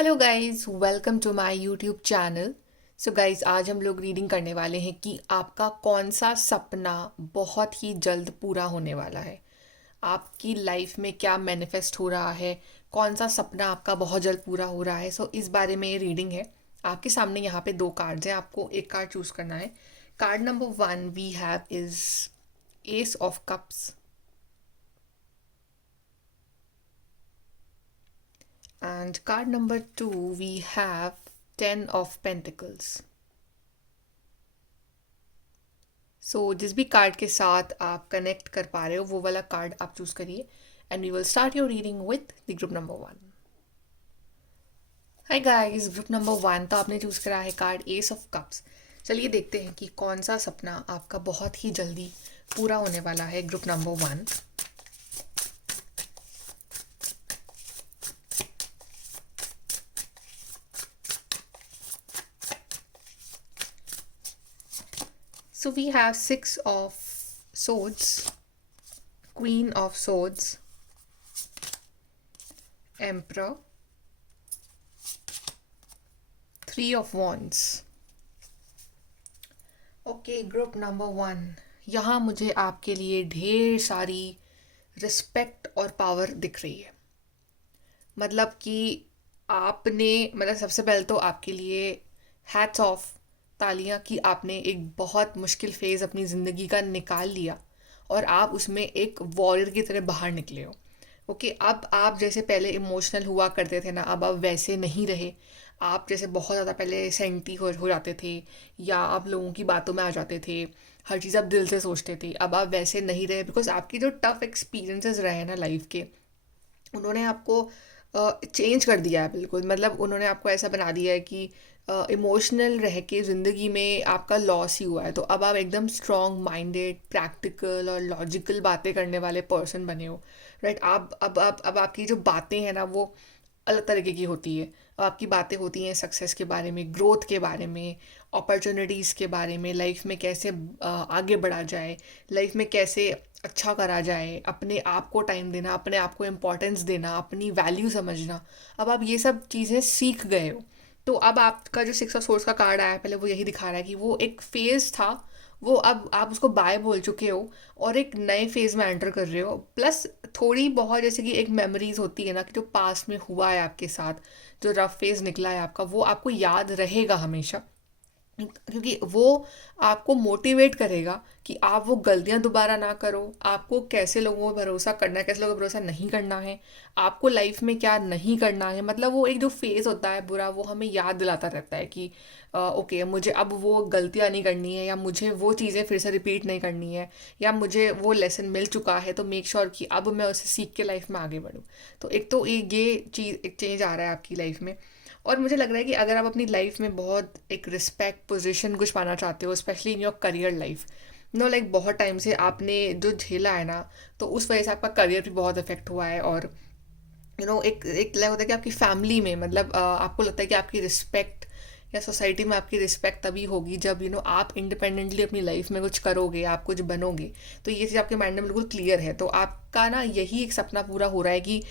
Hello guys, welcome to my YouTube channel. So guys, आज हम लोग रीडिंग करने वाले हैं कि आपका कौन सा सपना बहुत ही जल्द पूरा होने वाला है। आपकी लाइफ में क्या मैनिफेस्ट हो रहा है, कौन सा सपना आपका बहुत जल्द पूरा हो रहा है। सो इस बारे में ये रीडिंग है। आपके सामने यहाँ पे दो कार्ड्स हैं, आपको एक कार्ड चूज करना है। Card number 1 we have is ace of cups and card number 2 we have 10 of pentacles. जिस भी कार्ड के साथ आप कनेक्ट कर पा रहे हो वो वाला कार्ड आप चूज करिए and we will start your reading with the group number 1। Hi guys, group number 1 तो आपने चूज करा है कार्ड एस ऑफ कप्स। चलिए देखते हैं कि कौन सा सपना आपका बहुत ही जल्दी पूरा होने वाला है group number 1। So we have 6 of swords, queen of swords, emperor, 3 of wands। Okay, group number 1, यहाँ मुझे आपके लिए ढेर सारी रिस्पेक्ट और पावर दिख रही है। मतलब कि आपने, मतलब सबसे पहले तो आपके लिए हैट्स ऑफ, तालियां कि आपने एक बहुत मुश्किल फेज़ अपनी ज़िंदगी का निकाल लिया और आप उसमें एक वॉरियर की तरह बाहर निकले हो। ओके, अब आप जैसे पहले इमोशनल हुआ करते थे ना, अब आप वैसे नहीं रहे। आप जैसे बहुत ज़्यादा पहले सेंटी हो जाते थे या आप लोगों की बातों में आ जाते थे, हर चीज़ आप दिल से सोचते थे। अब आप वैसे नहीं रहे बिकॉज आपकी जो टफ एक्सपीरियंसेस रहे हैं ना लाइफ के, उन्होंने आपको चेंज कर दिया है बिल्कुल। मतलब उन्होंने आपको ऐसा बना दिया है कि इमोशनल रह के ज़िंदगी में आपका लॉस ही हुआ है। तो अब आप एकदम स्ट्रॉन्ग माइंडेड, प्रैक्टिकल और लॉजिकल बातें करने वाले पर्सन बने हो। राइट, आप अब आपकी जो बातें हैं ना वो अलग तरीके की होती है। अब आपकी बातें होती हैं सक्सेस के बारे में, ग्रोथ के बारे में, अपॉर्चुनिटीज़ के बारे में, लाइफ में कैसे आगे बढ़ा जाए, लाइफ में कैसे अच्छा करा जाए, अपने आप को टाइम देना, अपने आप को इम्पोर्टेंस देना, अपनी वैल्यू समझना। अब आप ये सब चीज़ें सीख गए हो। तो अब आपका जो 6 ऑफ सोर्स का कार्ड आया पहले वो यही दिखा रहा है कि वो एक फेज़ था, वो अब आप उसको बाय बोल चुके हो और एक नए फेज़ में एंटर कर रहे हो। प्लस थोड़ी बहुत जैसे कि एक मेमोरीज होती है ना कि जो पास्ट में हुआ है आपके साथ, जो रफ फेज़ निकला है आपका, वो आपको याद रहेगा हमेशा। क्योंकि वो आपको मोटिवेट करेगा कि आप वो गलतियां दोबारा ना करो, आपको कैसे लोगों पर भरोसा करना है, कैसे लोगों पर भरोसा नहीं करना है, आपको लाइफ में क्या नहीं करना है। मतलब वो एक जो फेज़ होता है बुरा, वो हमें याद दिलाता रहता है कि ओके, मुझे अब वो गलतियां नहीं करनी है, या मुझे वो चीज़ें फिर से रिपीट नहीं करनी है, या मुझे वो लेसन मिल चुका है तो मेक श्योर कि अब मैं उसे सीख के लाइफ में आगे बढ़ूँ। तो एक तो ये चीज़, एक चेंज आ रहा है आपकी लाइफ में। और मुझे लग रहा है कि अगर आप अपनी लाइफ में बहुत एक रिस्पेक्ट पोजीशन कुछ पाना चाहते हो, specially in your career life, know like बहुत टाइम से आपने जो झेला है ना, तो उस वजह से आपका करियर भी बहुत इफेक्ट हुआ है। और एक एक लाइक होता है कि आपकी फैमिली में, मतलब आपको लगता है कि आपकी रिस्पेक्ट या सोसाइटी में आपकी रिस्पेक्ट तभी होगी जब आप इंडिपेंडेंटली अपनी लाइफ में कुछ करोगे, आप कुछ बनोगे। तो ये चीज़ आपके माइंड में बिल्कुल क्लियर है। तो आपका ना यही एक सपना पूरा हो रहा है कि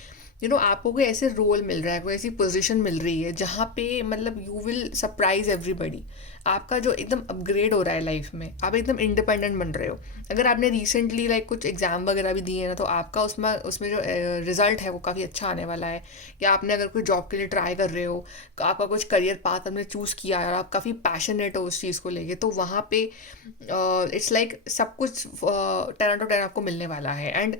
आपको कोई ऐसे रोल मिल रहा है, कोई ऐसी पोजीशन मिल रही है जहाँ पे मतलब यू विल सरप्राइज एवरीबडी। आपका जो एकदम अपग्रेड हो रहा है लाइफ में, आप एकदम इंडिपेंडेंट बन रहे हो। अगर आपने रिसेंटली लाइक कुछ एग्जाम वगैरह भी दिए हैं ना, तो आपका उसमें उसमें जो रिजल्ट है वो काफ़ी अच्छा आने वाला है। या आपने अगर कोई जॉब के लिए ट्राई कर रहे हो, आपका कुछ करियर पाथ आपने चूज़ किया है और आप काफ़ी पैशनेट हो उस चीज़ को लेके, तो वहाँ पे इट्स लाइक सब कुछ 10 out of 10 आपको मिलने वाला है। एंड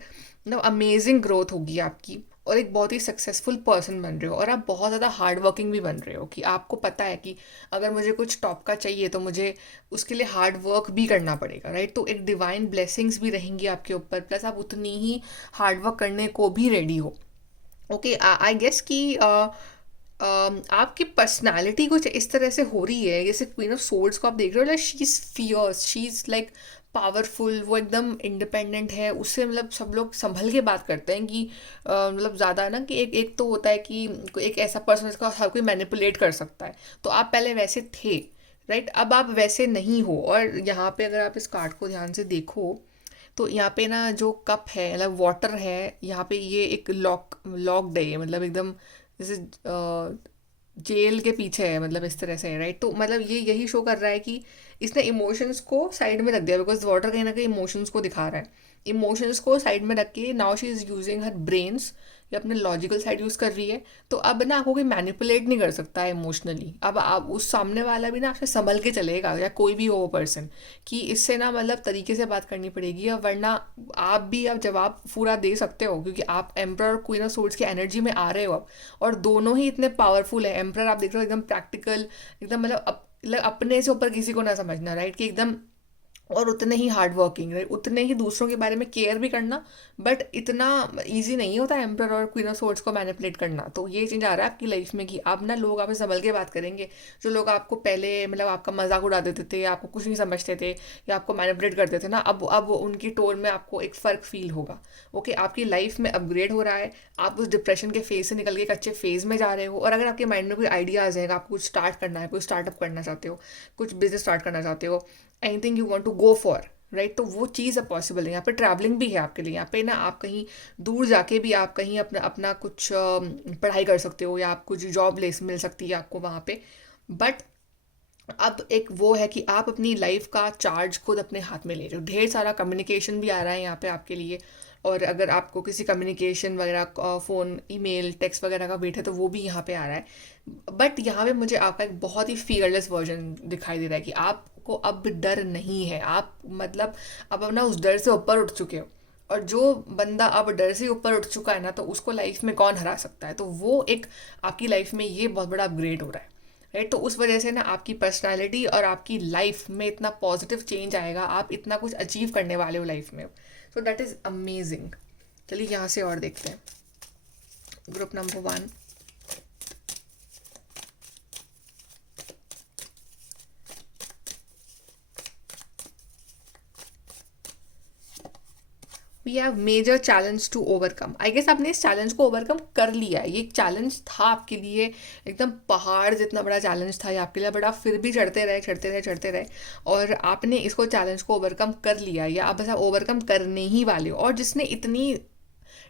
अमेजिंग ग्रोथ होगी आपकी, और एक बहुत ही सक्सेसफुल पर्सन बन रहे हो। और आप बहुत ज़्यादा हार्ड वर्किंग भी बन रहे हो कि आपको पता है कि अगर मुझे कुछ टॉप का चाहिए तो मुझे उसके लिए हार्ड वर्क भी करना पड़ेगा। राइट, तो एक डिवाइन ब्लेसिंग्स भी रहेंगी आपके ऊपर, प्लस आप उतनी ही हार्ड वर्क करने को भी रेडी हो। ओके, आई गेस कि आपकी पर्सनालिटी कुछ इस तरह से हो रही है, जैसे क्वीन ऑफ सोर्ड्स को आप देख रहे हो, like she is fierce, she is like powerful, वो एकदम इंडिपेंडेंट है। उससे मतलब सब लोग संभल के बात करते हैं कि मतलब ज़्यादा ना कि एक तो होता है कि एक ऐसा पर्सन जिसको हर कोई मैनिपुलेट कर सकता है। तो आप पहले वैसे थे, राइट, अब आप वैसे नहीं हो। और यहाँ पे अगर आप इस कार्ड को ध्यान से देखो तो यहाँ पे ना जो कप है, मतलब वाटर है, यहाँ पे ये एक लॉक्ड है, मतलब एकदम जैसे जेल के पीछे है, मतलब इस तरह से है, राइट। तो मतलब ये यही शो कर रहा है कि इसने इमोशंस को साइड में रख दिया, बिकॉज वाटर कहीं ना कहीं इमोशंस को दिखा रहा है। इमोशंस को साइड में रख के now she is using her brains, ये अपने लॉजिकल साइड यूज़ कर रही है। तो अब ना आपको कोई मैनिपुलेट नहीं कर सकता है इमोशनली। अब आप उस सामने वाला भी ना आपसे संभल के चलेगा, या कोई भी हो वो पर्सन, कि इससे ना मतलब तरीके से बात करनी पड़ेगी, या वरना आप भी अब जवाब पूरा दे सकते हो, क्योंकि आप एम्प्रर और क्वीन ऑफ सोर्ड्स की एनर्जी में आ रहे हो अब। और दोनों ही इतने पावरफुल है। एम्प्रर आप देख रहे हो एकदम प्रैक्टिकल, एकदम मतलब मतलब अपने से ऊपर किसी को ना समझना, राइट, कि एकदम, और उतने ही हार्ड वर्किंग, राइट, उतने ही दूसरों के बारे में केयर भी करना। बट इतना इजी नहीं होता एम्प्रर और क्वीन ऑफ सोर्ड्स को मैनिपुलेट करना। तो ये चेंज आ रहा है आपकी लाइफ में कि अब ना लोग आपसे संभल के बात करेंगे। जो लोग आपको पहले मतलब आपका मजाक उड़ा देते थे, आपको कुछ नहीं समझते थे, या आपको मैनिपुलेट करते थे ना, अब उनकी टोन में आपको एक फ़र्क फील होगा। ओके, आपकी लाइफ में अपग्रेड हो रहा है। आप उस डिप्रेशन के फेज से निकल के एक अच्छे फेज में जा रहे हो। और अगर आपके माइंड में कोई आइडियाज़ है, आपको कुछ स्टार्ट करना है, कोई स्टार्टअप करना चाहते हो, कुछ बिजनेस स्टार्ट करना चाहते हो, anything you want to go for, right, तो वो चीज़ अब पॉसिबल है। यहाँ पे ट्रैवलिंग भी है आपके लिए। यहाँ पे ना आप कहीं दूर जाके भी आप कहीं अपना अपना कुछ पढ़ाई कर सकते हो, या आप कुछ जॉब ले मिल सकती है आपको वहाँ पे। बट अब एक वो है कि आप अपनी लाइफ का चार्ज खुद अपने हाथ में ले रहे हो। ढेर सारा कम्युनिकेशन भी आ रहा है यहाँ पे आपके लिए। और अगर आपको किसी कम्युनिकेशन वगैरह, फ़ोन, ईमेल, टेक्स्ट वगैरह का वेट है, तो वो भी यहाँ पे आ रहा है। बट यहाँ पे मुझे आपका एक बहुत ही फियरलेस वर्जन दिखाई दे रहा है कि आपको अब डर नहीं है। आप मतलब अब ना उस डर से ऊपर उठ चुके हो। और जो बंदा अब डर से ऊपर उठ चुका है ना, तो उसको लाइफ में कौन हरा सकता है। तो वो एक आपकी लाइफ में ये बहुत बड़ा अपग्रेड हो रहा है, राइट। तो उस वजह से ना आपकी पर्सनालिटी और आपकी लाइफ में इतना पॉजिटिव चेंज आएगा। आप इतना कुछ अचीव करने वाले हो लाइफ में। So that is amazing. चलिए यहाँ से और देखते हैं। Group number 1, we have major challenge to overcome. I guess आपने इस चैलेंज को ओवरकम कर लिया है। ये एक चैलेंज था आपके लिए, एकदम पहाड़ जितना बड़ा चैलेंज था ये आपके लिए, बट आप फिर भी चढ़ते रहे, चढ़ते रहे, चढ़ते रहे। और आपने इसको चैलेंज को ओवरकम कर लिया, या आप ऐसा ओवरकम करने ही वाले हो। और जिसने इतनी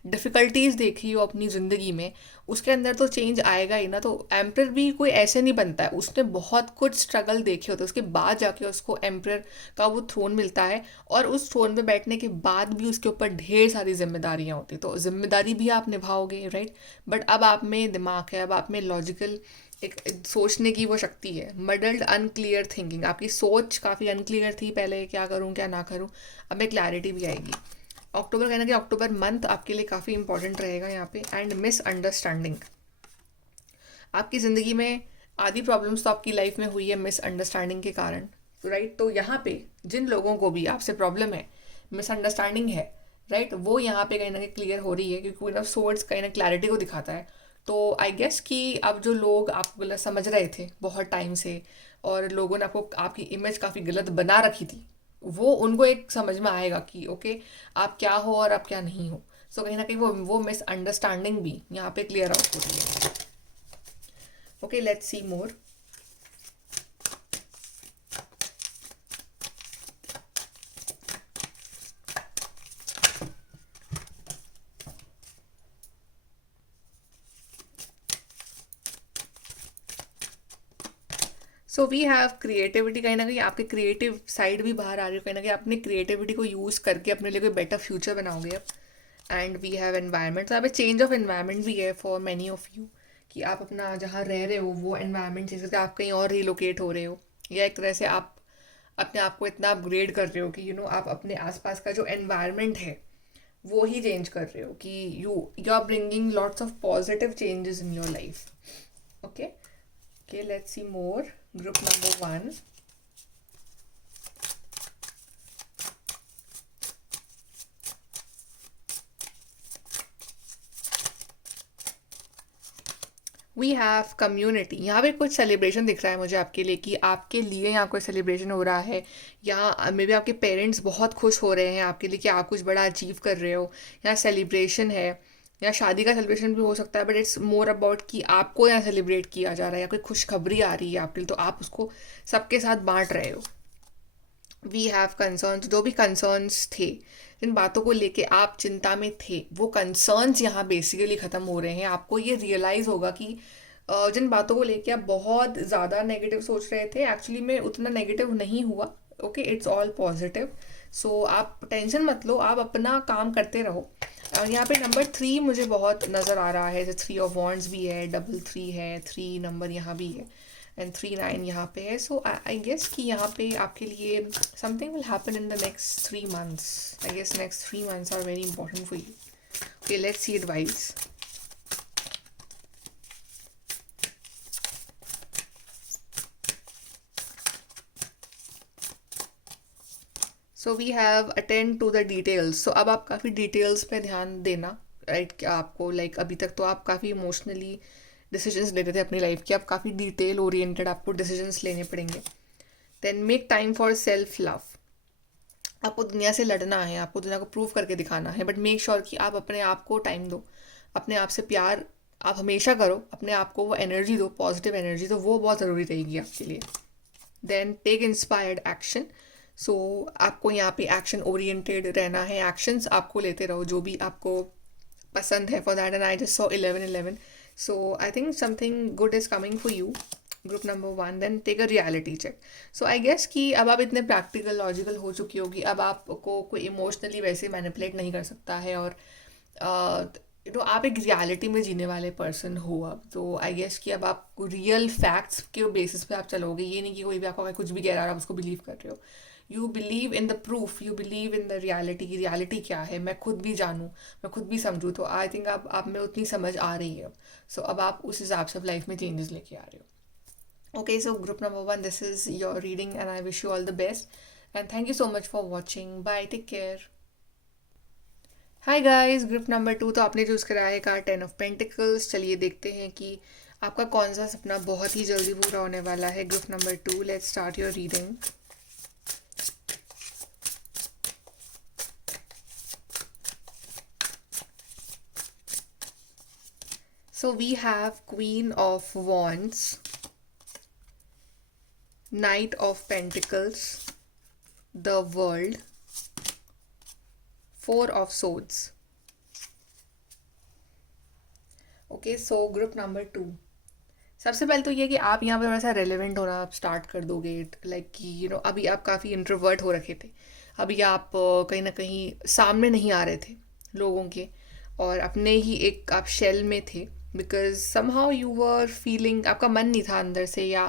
डिफ़िकल्टीज देखी हो अपनी ज़िंदगी में, उसके अंदर तो चेंज आएगा ही ना। तो एम्प्रर भी कोई ऐसे नहीं बनता है। उसने बहुत कुछ स्ट्रगल देखे होते हैं, उसके बाद जाके उसको एम्प्रर का वो थ्रोन मिलता है। और उस थ्रोन पे बैठने के बाद भी उसके ऊपर ढेर सारी जिम्मेदारियाँ होती, तो जिम्मेदारी भी आप निभाओगे, राइट। बट अब आप में दिमाग है, अब आप में लॉजिकल एक सोचने की वो शक्ति है। मडल्ड अनक्लियर थिंकिंग, आपकी सोच काफ़ी अनक्लियर थी पहले, क्या करूँ क्या ना करूँ। अब एक क्लैरिटी भी आएगी। अक्टूबर, कहना कि अक्टूबर मंथ आपके लिए काफ़ी इंपॉर्टेंट रहेगा यहाँ पे। एंड मिसअंडरस्टैंडिंग, आपकी ज़िंदगी में आधी प्रॉब्लम्स तो आपकी लाइफ में हुई है मिसअंडरस्टैंडिंग के कारण, राइट। तो यहाँ पे जिन लोगों को भी आपसे प्रॉब्लम है, मिसअंडरस्टैंडिंग है, राइट, वो यहाँ पे कहीं ना कहीं क्लियर हो रही है, क्योंकि क्वीन ऑफ सोर्ड्स कहीं ना क्लैरिटी को दिखाता है। तो आई गेस कि अब जो लोग आपको गलत समझ रहे थे बहुत टाइम से, और लोगों ने आपको आपकी इमेज काफ़ी गलत बना रखी थी, वो उनको एक समझ में आएगा कि ओके आप क्या हो और आप क्या नहीं हो। सो कहीं ना कहीं वो मिसअंडरस्टैंडिंग भी यहाँ पे क्लियर आउट हो रही है। Okay, let's see more. So we have creativity, कहीं ना कहीं आपके क्रिएटिव साइड भी बाहर आ रही है। कहीं ना कहीं अपने क्रिएटिविटी को यूज़ करके अपने लिए कोई बेटर फ्यूचर बनाओगे अब। एंड वी हैव एनवायरनमेंट, तो यहाँ पे चेंज ऑफ एनवायरनमेंट भी है फॉर मैनी ऑफ यू, कि आप अपना जहाँ रह रहे हो वो एनवायरनमेंट चेंज करके आप कहीं और रिलोकेट हो रहे हो, या एक तरह से आप अपने आप को इतना अपग्रेड कर रहे हो कि आप अपने आसपास का जो एनवायरनमेंट है वो ही चेंज कर रहे हो, कि you are bringing lots of positive changes in your life. Okay, okay, let's see more. Group number 1, we have community. यहाँ पे कुछ सेलिब्रेशन दिख रहा है मुझे आपके लिए, कि आपके लिए यहाँ कोई सेलिब्रेशन हो रहा है, या मे बी आपके पेरेंट्स बहुत खुश हो रहे हैं आपके लिए कि आप कुछ बड़ा अचीव कर रहे हो। यहाँ सेलिब्रेशन है, या शादी का सेलिब्रेशन भी हो सकता है, बट इट्स मोर अबाउट कि आपको यहाँ सेलिब्रेट किया जा रहा है, या कोई खुशखबरी आ रही है आपके लिए, तो आप उसको सबके साथ बांट रहे हो। वी हैव कंसर्न्स, जो भी कंसर्न्स थे, जिन बातों को लेके आप चिंता में थे, वो कंसर्न्स यहाँ बेसिकली ख़त्म हो रहे हैं। आपको ये रियलाइज़ होगा कि जिन बातों को लेके आप बहुत ज़्यादा नेगेटिव सोच रहे थे, एक्चुअली में उतना नेगेटिव नहीं हुआ। Okay, it's all positive. So आप टेंशन मत लो, आप अपना काम करते रहो। और यहाँ पे नंबर 3 मुझे बहुत नज़र आ रहा है, जैसे 3 ऑफ वॉन्ड्स भी है, डबल 3 है, 3 नंबर यहाँ भी है, एंड 3 9 यहाँ पे है। सो आई गेस कि यहाँ पे आपके लिए something will happen in the next 3 months. I guess next 3 months are very important for you. Okay, let's see advice. So we have attend to the details. So अब आप काफ़ी डिटेल्स पे ध्यान देना, राइट। कि आपको अभी तक तो आप काफ़ी इमोशनली डिसीजंस लेते थे अपनी लाइफ के, अब काफ़ी डिटेल ओरिएंटेड आपको डिसीजंस लेने पड़ेंगे। Then make time for self love. आपको दुनिया से लड़ना है, आपको दुनिया को प्रूव करके दिखाना है, बट मेक श्योर कि आप अपने आप को टाइम दो, अपने आप से प्यार आप हमेशा करो, अपने आप को वो एनर्जी दो, पॉजिटिव एनर्जी, तो वो बहुत ज़रूरी रहेगी आपके लिए। Then take inspired action. So आपको यहाँ पे एक्शन ओरिएंटेड रहना है, एक्शंस आपको लेते रहो जो भी आपको पसंद है। For that and I just saw 11 so I think something good is coming for you, group number 1। Then take a reality check. So I guess कि अब आप इतने प्रैक्टिकल लॉजिकल हो चुकी होगी, अब आपको कोई इमोशनली वैसे मैनिपुलेट नहीं कर सकता है, और आप एक रियलिटी में जीने वाले पर्सन हो अब। तो आई गेस कि अब आप रियल फैक्ट्स के बेसिस पे आप चलोगे, ये नहीं कि कोई भी आपको कुछ भी कह रहा है आप उसको बिलीव कर रहे हो। You believe in the proof, you believe in the reality की रियलिटी क्या है, मैं खुद भी जानूँ, मैं खुद भी समझूँ। तो आई थिंक आप में उतनी समझ आ रही है अब। सो अब आप उस हिसाब से लाइफ में चेंजेस लेके आ रहे हो। Okay, so group number 1, this is your reading and I wish you all the best and thank you so much for watching. Bye, take care. Hi guys, group number 2 तो आपने choose करा है card 10 of pentacles. चलिए देखते हैं कि आपका कौन सा सपना बहुत ही जल्दी पूरा होने वाला है। Group number 2, let's start your reading. So we have Queen of Wands, Knight of Pentacles, the World, 4 of Swords. Okay, so group number 2. सबसे पहले तो ये कि आप यहाँ पर थोड़ा सा रेलेवेंट होना आप स्टार्ट कर दोगे। लाइक कि अभी आप काफ़ी इंट्रोवर्ट हो रखे थे, अभी आप कहीं ना कहीं सामने नहीं आ रहे थे लोगों के, और अपने ही एक आप शेल में थे, because somehow you were feeling, आपका मन नहीं था अंदर से, या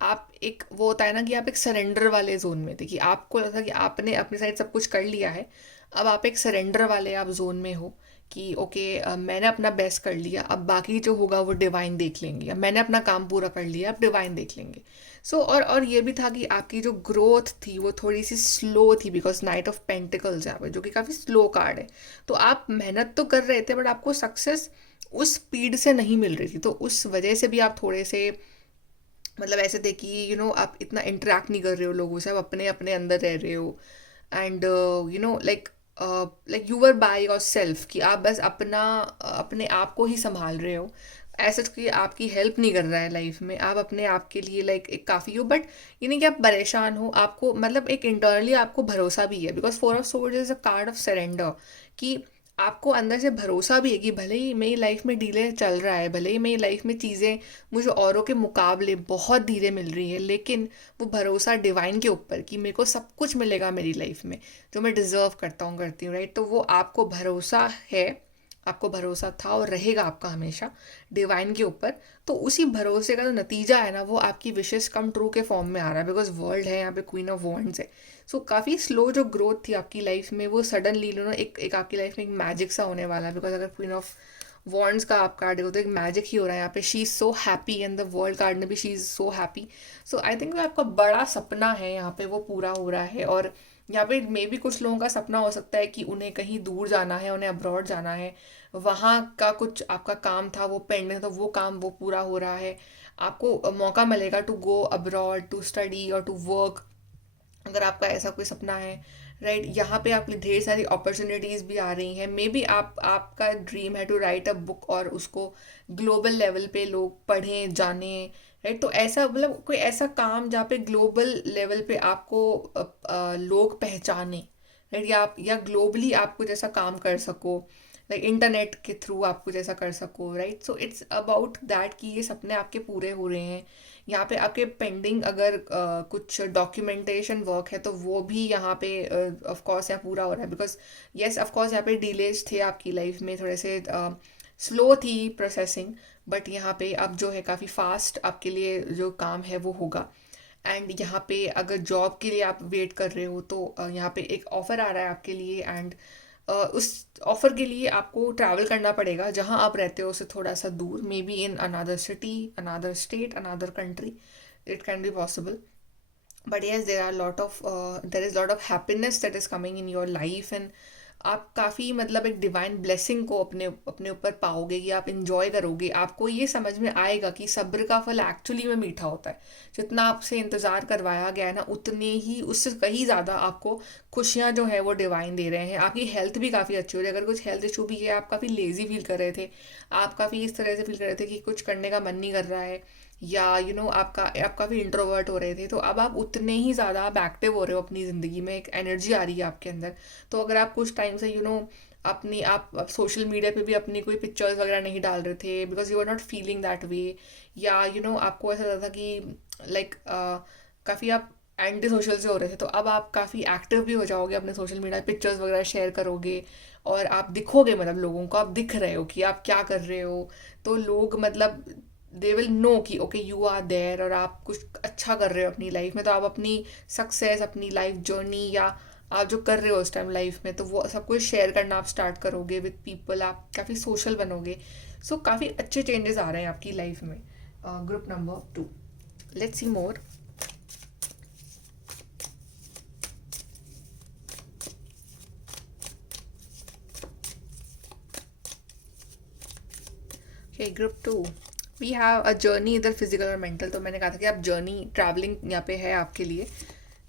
आप एक वो होता है ना कि आप एक सरेंडर वाले जोन में थे, कि आपको लगता कि आपने अपनी साइड सब कुछ कर लिया है, अब आप एक सरेंडर वाले आप जोन में हो कि ओके मैंने अपना बेस्ट कर लिया, अब बाकी जो होगा वो डिवाइन देख लेंगे, अब मैंने अपना काम पूरा कर लिया, अब डिवाइन देख लेंगे। सो और ये भी था कि आपकी जो ग्रोथ थी वो थोड़ी सी स्लो थी, बिकॉज नाइट ऑफ पेंटिकल्स यहाँ पे जो कि काफ़ी स्लो कार्ड है। तो आप मेहनत तो कर रहे थे बट आपको सक्सेस उस स्पीड से नहीं मिल रही थी, तो उस वजह से भी आप थोड़े से मतलब ऐसे थे कि आप इतना इंटरेक्ट नहीं कर रहे हो लोगों से, आप अपने अपने अंदर रह रहे हो, and like you were by your self, कि आप बस अपने आप को ही संभाल रहे हो, ऐसा कि आपकी हेल्प नहीं कर रहा है लाइफ में, आप अपने आप के लिए लाइक एक काफ़ी हो। बट ये नहीं कि आप परेशान हो, आपको मतलब एक इंटरनली आपको भरोसा भी है, because 4 of swords is a card of surrender, कि आपको अंदर से भरोसा भी है कि भले ही मेरी लाइफ में डिले चल रहा है, भले ही मेरी लाइफ में चीज़ें मुझे औरों के मुकाबले बहुत धीरे मिल रही है, लेकिन वो भरोसा डिवाइन के ऊपर कि मेरे को सब कुछ मिलेगा मेरी लाइफ में जो मैं डिज़र्व करता हूँ, करती हूँ, राइट। तो वो आपको भरोसा है, आपको भरोसा था और रहेगा आपका हमेशा डिवाइन के ऊपर। तो उसी भरोसे का जो नतीजा है ना, वो आपकी विशेस कम ट्रू के फॉर्म में आ रहा है, बिकॉज वर्ल्ड है यहाँ पे, क्वीन ऑफ वॉन्ड्स है। सो काफ़ी स्लो जो ग्रोथ थी आपकी लाइफ में, वो सडनली एक आपकी लाइफ में एक मैजिक सा होने वाला है, बिकॉज अगर क्वीन ऑफ वॉन्ड्स का आप कार्ड देखो तो एक मैजिक ही हो रहा है यहाँ पे। She is so happy and the world card में भी she is so happy. So I think आपका बड़ा सपना है यहाँ पे वो पूरा हो रहा है, और यहाँ पे मे भी कुछ लोगों का सपना हो सकता है कि उन्हें कहीं दूर जाना है, उन्हें अब्रॉड जाना है, वहाँ का कुछ आपका काम था वो पेंडिंग, तो वो काम वो पूरा हो रहा है, आपको मौका मिलेगा to go abroad to study और टू वर्क, अगर आपका ऐसा कोई सपना है, राइट। यहाँ पे आपके ढेर सारी अपॉर्चुनिटीज़ भी आ रही हैं, मे बी आपका ड्रीम है टू राइट अ बुक और उसको ग्लोबल लेवल पे लोग पढ़ें जानें, राइट। तो ऐसा मतलब कोई ऐसा काम जहाँ पे ग्लोबल लेवल पे आपको लोग पहचाने, राइट, या ग्लोबली आप कुछ ऐसा काम कर सको लाइक इंटरनेट के थ्रू आप कुछ ऐसा कर सको, right? So it's about that कि ये सपने आपके पूरे हो रहे हैं। यहाँ पे आपके पेंडिंग अगर कुछ डॉक्यूमेंटेशन वर्क है तो वो भी यहाँ पे ऑफ कोर्स यहाँ पूरा हो रहा है, बिकॉज येस ऑफ कोर्स यहाँ पे डिलेज थे आपकी लाइफ में, थोड़े से स्लो थी प्रोसेसिंग, बट यहाँ पे अब जो है काफ़ी फास्ट आपके लिए जो काम है वो होगा। एंड यहाँ पे अगर जॉब के लिए आप वेट कर रहे हो तो यहाँ पे एक ऑफ़र आ रहा है आपके लिए, एंड उस ऑफ़र के लिए आपको ट्रैवल करना पड़ेगा जहाँ आप रहते हो उससे थोड़ा सा दूर, may be in another city, another state, another country, it can be possible. But yes there is lot of happiness that is coming in your life, and आप काफ़ी मतलब एक डिवाइन ब्लेसिंग को अपने अपने ऊपर पाओगे कि आप इंजॉय करोगे। आपको ये समझ में आएगा कि सब्र का फल एक्चुअली में मीठा होता है। जितना आपसे इंतज़ार करवाया गया है ना, उतने ही उससे कहीं ज़्यादा आपको खुशियाँ जो है वो डिवाइन दे रहे हैं। आपकी हेल्थ भी काफ़ी अच्छी हो रही है। अगर कुछ हेल्थ इशू भी है, आप काफ़ी लेज़ी फील कर रहे थे, आप काफ़ी इस तरह से फील कर रहे थे कि कुछ करने का मन नहीं कर रहा है, या आप काफ़ी इंट्रोवर्ट हो रहे थे, तो अब आप उतने ही ज़्यादा आप एक्टिव हो रहे हो अपनी ज़िंदगी में, एक एनर्जी आ रही है आपके अंदर। तो अगर आप कुछ टाइम से अपनी आप सोशल मीडिया पे भी अपनी कोई पिक्चर्स वगैरह नहीं डाल रहे थे because you are not feeling that way, या आपको ऐसा लगता था कि लाइक काफ़ी आप एंटी सोशल से हो रहे थे, तो अब आप काफ़ी एक्टिव भी हो जाओगे, अपने सोशल मीडिया पिक्चर्स वगैरह शेयर करोगे, और आप दिखोगे, मतलब लोगों को आप दिख रहे हो कि आप क्या कर रहे हो। तो लोग मतलब दे विल नो कि ओके यू आर देयर, और आप कुछ अच्छा कर रहे हो अपनी लाइफ में। तो आप अपनी सक्सेस, अपनी लाइफ जर्नी, या आप जो कर रहे हो उस टाइम लाइफ में, तो वो सब कुछ शेयर करना आप स्टार्ट करोगे विद पीपल, आप काफ़ी सोशल बनोगे। सो काफ़ी अच्छे चेंजेस आ रहे हैं आपकी लाइफ में। Group number 2, let's see more. Okay, group 2, we have a journey, इधर फिजिकल और मेंटल। तो मैंने कहा था कि आप जर्नी ट्रैवलिंग यहाँ पे है आपके लिए।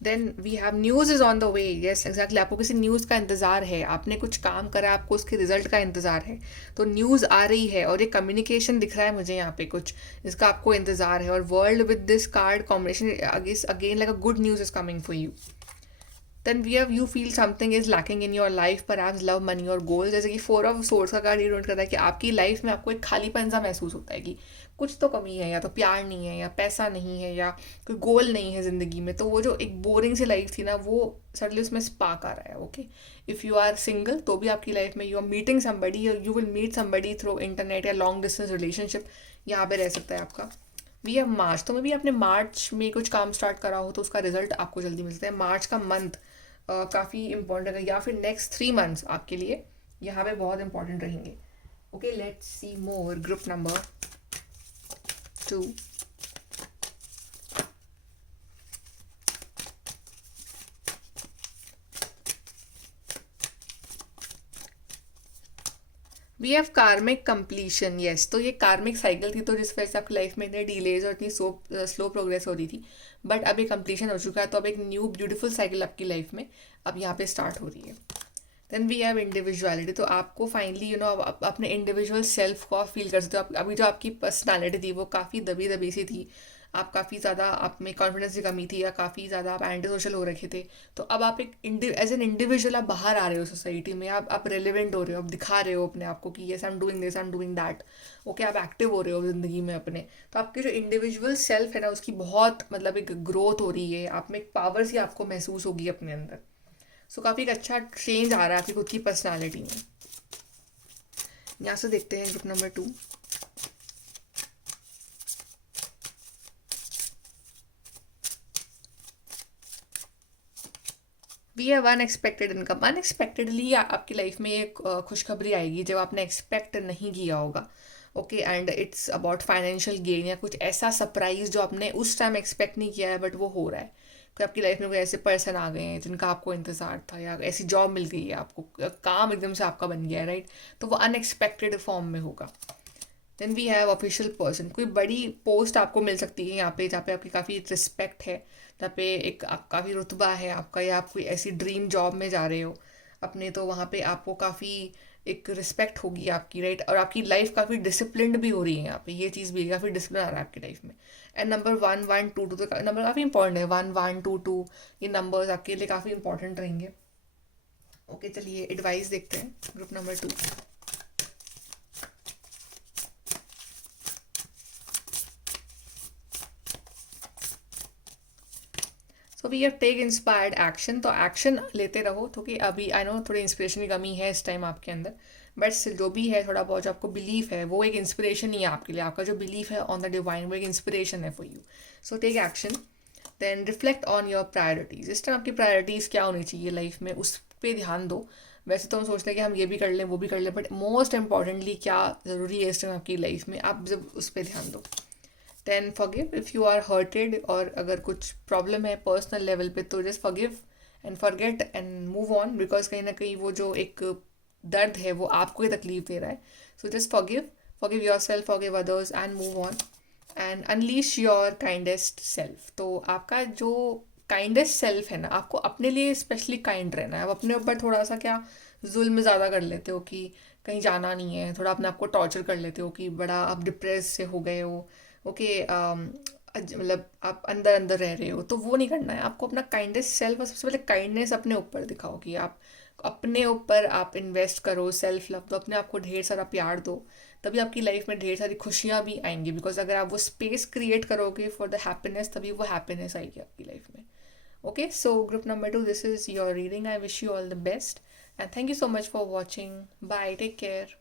Then we have news is on the way. Yes exactly, आपको किसी न्यूज़ का इंतज़ार है, आपने कुछ काम करा, आपको उसके रिजल्ट का इंतज़ार है, तो न्यूज़ आ रही है, और ये कम्युनिकेशन दिख रहा है मुझे यहाँ पे कुछ, जिसका आपको इंतज़ार है। और world with this card combination again like a good news is coming for you. Then we have you feel something is lacking in your life, पर एज लव, मनी और गोल। जैसे कि 4 ऑफ सोर्स का card ये note करता है कि आपकी लाइफ में आपको एक खालीपन सा महसूस होता है कि कुछ तो कमी है, या तो प्यार नहीं है, या पैसा नहीं है, या कोई गोल नहीं है ज़िंदगी में। तो वो जो एक बोरिंग सी लाइफ थी ना, वो सडनली उसमें स्पार्क आ रहा है। Okay, if you are single तो भी आपकी लाइफ में you are meeting somebody, you will meet somebody through internet या लॉन्ग डिस्टेंस रिलेशनशिप यहाँ पे रह सकता है आपका। वी हैव मार्च, तो मैं भी आपने मार्च में कुछ काम स्टार्ट करा हो तो उसका रिजल्ट आपको जल्दी मिलता है। मार्च का मंथ काफ़ी इंपॉर्टेंट है, या फिर नेक्स्ट 3 मंथ्स आपके लिए यहाँ पे बहुत इंपॉर्टेंट रहेंगे। Okay, let's see more. Group number 2, we have karmic completion. Yes, तो ये कार्मिक साइकिल थी, तो जिस वजह से आपकी लाइफ में इतने डिलेज और इतनी स्लो प्रोग्रेस हो रही थी, बट अभी कंप्लीशन हो चुका है। तो अब एक न्यू ब्यूटीफुल साइकिल आपकी लाइफ में अब यहाँ पे स्टार्ट हो रही है। देन वी हैव इंडिविजुअलिटी, तो आपको फाइनली अब अपने इंडिविजुअल सेल्फ को आप फील कर सकते हो। अभी जो आपकी पर्सनालिटी थी वो काफ़ी दबी दबी सी थी, आप काफ़ी ज़्यादा आप में कॉन्फिडेंस की कमी थी, या काफ़ी ज़्यादा आप एंटी सोशल हो रखे थे। तो अब आप एक एज एन इंडिविजुअल आप बाहर आ रहे हो सोसाइटी में, आप रेलिवेंट हो रहे हो, आप दिखा रहे हो अपने आप को कि yes I am doing this, I am doing that. Okay, आप एक्टिव हो रहे हो ज़िंदगी में अपने। तो आपके जो इंडिविजुअल सेल्फ है ना, उसकी बहुत मतलब एक ग्रोथ हो रही है, आप में एक पावर सी आपको महसूस होगी अपने अंदर। सो काफ़ी एक अच्छा चेंज आ रहा है आपकी खुद की पर्सनालिटी में। यहाँ से देखते हैं group number 2। We have unexpected income. Unexpectedly आपकी लाइफ में एक खुशखबरी आएगी जब आपने एक्सपेक्ट नहीं किया होगा। Okay, and it's about financial gain, या कुछ ऐसा सरप्राइज जो आपने उस टाइम एक्सपेक्ट नहीं किया है बट वो हो रहा है। कोई आपकी लाइफ में कोई ऐसे पर्सन आ गए हैं जिनका आपको इंतज़ार था, या ऐसी जॉब मिल गई है आपको, काम एकदम से आपका बन गया है, राइट? तो वो अनएक्सपेक्टेड फॉर्म में होगा। Then we have official person, कोई बड़ी पोस्ट आपको मिल सकती है यहाँ पे जहाँ पे आपकी काफ़ी रिस्पेक्ट है, जहाँ पे एक आप काफ़ी रुतबा है आपका, या आप कोई ऐसी ड्रीम जॉब में जा रहे हो अपने, तो वहाँ पे आपको काफ़ी एक रिस्पेक्ट होगी आपकी, राइट? और आपकी लाइफ काफ़ी डिसिप्लिन्ड भी हो रही है यहाँ पे, ये चीज़ भी है, काफ़ी डिसिप्लिन आ रहा है आपकी लाइफ में। एंड नंबर 1 1 2 2, तो नंबर काफ़ी इंपॉर्टेंट है। 1 1 2 2 ये नंबर्स आपके लिए काफ़ी इंपॉर्टेंट रहेंगे। ओके, चलिए एडवाइस देखते हैं group number 2। So we have take inspired action, तो एक्शन लेते रहो। तो कि अभी आई नो थोड़ी इंस्पिरेशन की कमी है इस टाइम आपके अंदर, बट जो भी है थोड़ा बहुत जो आपको बिलीफ है वो एक इंस्पिरेशन ही है आपके लिए। आपका जो बिलीफ है ऑन द डिवाइन वो एक इंस्पिरेशन है for you. So take action, then reflect on your priorities. इस टाइम आपकी प्रायोरिटीज़ क्या होनी चाहिए लाइफ में, उस पर ध्यान दो। वैसे तो हम सोचते हैं कि हम ये भी कर लें वो भी कर लें, बट मोस्ट इंपॉर्टेंटली क्या ज़रूरी है इस टाइम आपकी लाइफ में, आप जब उस पर ध्यान दो। Then forgive if you are hurted, और अगर कुछ प्रॉब्लम है पर्सनल लेवल पे तो just forgive and forget and move on, because कहीं ना कहीं वो जो एक दर्द है वो आपको ही तकलीफ दे रहा है। So just forgive your self, forgive others and move on and unleash your kindest self. तो आपका जो काइंडेस्ट सेल्फ है ना, आपको अपने लिए स्पेशली काइंड रहना है। आप अपने ऊपर थोड़ा सा क्या जुल्म ज़्यादा कर लेते हो कि कहीं जाना नहीं है, थोड़ा अपने आप को टॉर्चर कर लेते हो कि बड़ा आप डिप्रेस से हो गए हो, ओके, मतलब आप अंदर अंदर रह रहे हो, तो वो नहीं करना है आपको। अपना काइंडेस्ट सेल्फ, और सबसे पहले काइंडनेस अपने ऊपर दिखाओ कि आप अपने ऊपर आप इन्वेस्ट करो, सेल्फ लव दो, अपने आप को ढेर सारा प्यार दो, तभी आपकी लाइफ में ढेर सारी खुशियाँ भी आएंगी। बिकॉज अगर आप वो स्पेस क्रिएट करोगे फॉर द हैप्पीनेस, तभी वो हैप्पीनेस आएगी आपकी लाइफ में। Okay, so group number 2, this is your reading. I wish you all the best and thank you so much for watching. Bye, take care.